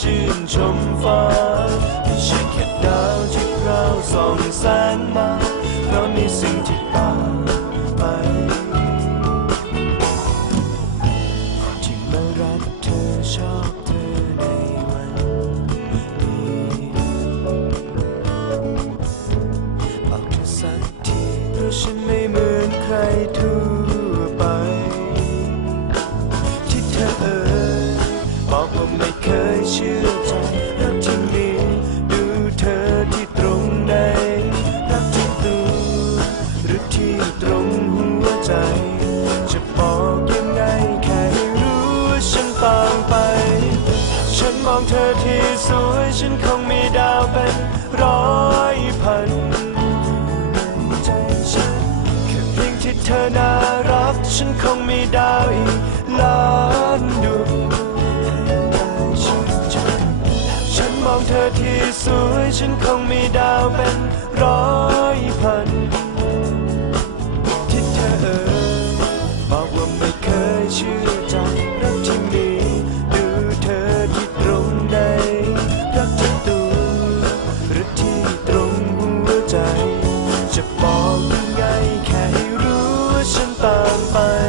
请重逢。 ตามไป ฉันมองเธอที่สวย ฉันคงมีดาวเป็นร้อยพันในใจฉันแค่เพียงที่เธอน่ารัก ฉันคงมีดาวอีกล้านดวงฉันมองเธอที่สวย ฉันคงมีดาวเป็นร้อยพัน bum, bum.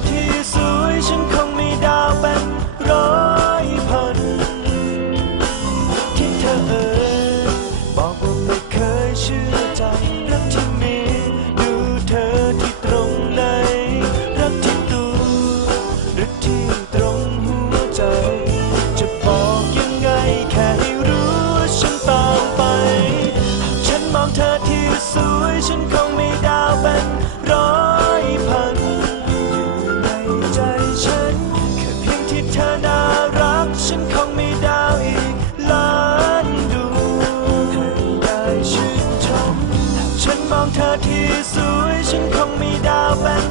kiss ชื่นชมฉันมองเธอที่สวย ฉันคงมีดาวเป็น